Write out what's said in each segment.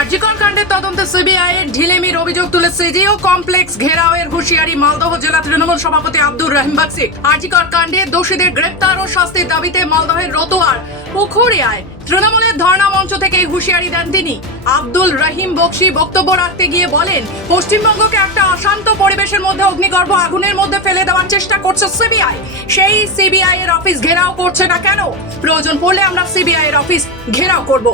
আরজিকর কাণ্ডের তদন্তে সিবিআই এর ঢিলেমির অভিযোগ তুলে সিজিও কমপ্লেক্স ঘেরাওয়ের হুঁশিয়ারি মালদহ জেলা তৃণমূল সভাপতি আব্দুর রহিম বাক্সির। আরজিকর কাণ্ডে দোষীদের গ্রেপ্তার ও শাস্তির দাবিতে মালদহের রতোয়ার পুখুরিয়ায় তৃণমূলের ধর্ণা মঞ্চ থেকে এই হুঁশিয়ারি দেন তিনি। আব্দুল রহিম বক্সি বক্তব্য রাখতে গিয়ে বলেন, পশ্চিমবঙ্গকে একটা অশান্ত পরিবেশের মধ্যে অগ্নিগর্ভ আগুনের মধ্যে ফেলে দেওয়ার চেষ্টা করছে সিবিআই। সেই সিবিআই এর অফিস ঘেরাও করছে না কেন? প্রয়োজন পড়লে আমরা সিবিআই এর অফিস ঘেরাও করব।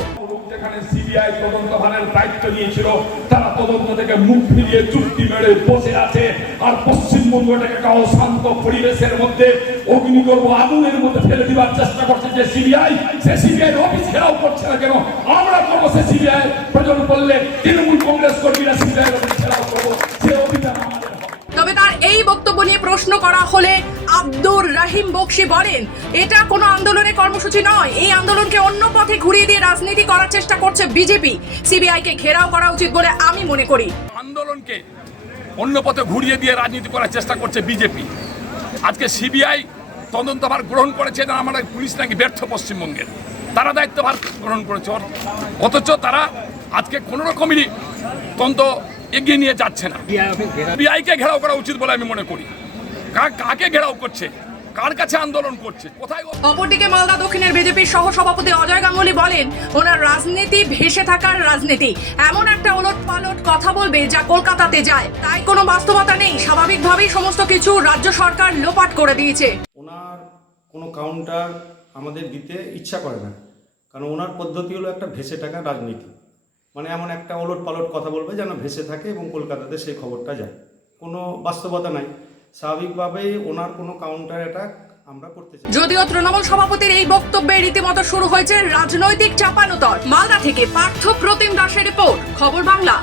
যেখানে সিবিআই তদন্তভারের দায়িত্ব নিয়েছিল তারা তদন্ত থেকে মুখ ফিরিয়ে চুক্তি মেরে বসে আছে, আর পশ্চিমবঙ্গটাকে একটা অশান্ত পরিবেশের মধ্যে অগ্নিগর্ভ আগুনের মধ্যে ফেলে দেওয়ার চেষ্টা করছে যে সিবিআই, সে সিবিআই অফিস ঘেরাও করছে না কেন? আমরা করবো সে সিবিআই, প্রয়োজন পড়লে তৃণমূল কংগ্রেস কর্মীরা সিবিআই অফিস ঘেরাও করবো, সে অভিযান আমাদের। তবে তার এই বক্তব্য নিয়ে প্রশ্ন করা হলে আব্দুর রহিম বক্সি বলেন, এটা কোনো আন্দোলনের কর্মসূচি নয়। এই আন্দোলনকে অন্য পথে ঘুরিয়ে দিয়ে রাজনীতি করার চেষ্টা করছে বিজেপি। সিবিআই কে ঘেরাও করা উচিত বলে আমি মনে করি। আন্দোলনকে অন্য পথে ঘুরিয়ে দিয়ে রাজনীতি করার চেষ্টা করছে বিজেপি। আজকে সিবিআই তদন্তভার গ্রহণ করেছে না, আমাদের পুলিশ নাকি ব্যর্থ পশ্চিমবঙ্গের, তারা দায়িত্বভার গ্রহণ করেছে, অথচ তারা আজকে কোনো রকমেরই তদন্ত এগিয়ে নিয়ে যাচ্ছে না। সিবিআইকে ঘেরাও করা উচিত বলে আমি মনে করি। কাকে ঘেরাও করছে, কার কাছে আন্দোলন করছে, কোথায়? অপরদিকে মালদা দক্ষিণের বিজেপির সহ সভাপতি অজয় গাঙ্গুলি বলেন, ওনার রাজনীতি ভেসে থাকার রাজনীতি। এমন একটা ওলট পালট কথা বলবে যা কলকাতাতে যায়, তাই কোনো বাস্তবতা নেই। স্বাভাবিকভাবেই সমস্ত কিছু রাজ্য সরকার লোপাট করে দিয়েছে। ওনার কোনো কাউন্টার আমাদের দিতে ইচ্ছা করে না, কারণ ওনার পদ্ধতি হলো একটা ভেসে থাকা রাজনীতি। মানে এমন একটা ওলট পালট কথা বলবে যেন ভেসে থাকে এবং কলকাতাতে সেই খবরটা যায়, কোনো বাস্তবতা নাই। স্বাভাবিকভাবেই ওনার কোনো কাউন্টার অ্যাটাক আমরা করতে চাই। যদিও তৃণমূল সভাপতির এই বক্তব্যে রীতিমতো শুরু হয়েছে রাজনৈতিক চাপানোতর। মালদা থেকে পার্থ প্রতিম দাসের রিপোর্ট, খবর বাংলা।